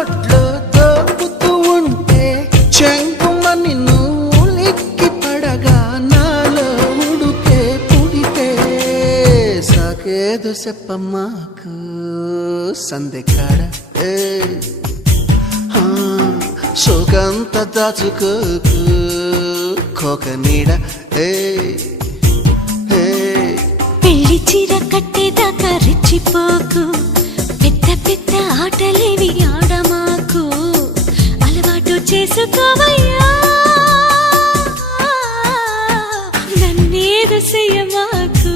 ఒట్లో తోపుతూ ఉంటే చెంగుమని నువ్వు లిక్కి పడగా నాలో ఉడుకే పుడితే సాకేదు చెప్పమ్మాకు సందెకాడ సోకంత దాచుకోకు కోక నీడ పెళ్లి చీర కట్టేదాకా రెచ్చిపోకు పెద్ద పెద్ద ఆటలేవి ఆడమాకు అలవాటు చేసుకోవయ్యా నన్నేదు చెయ్యమాకు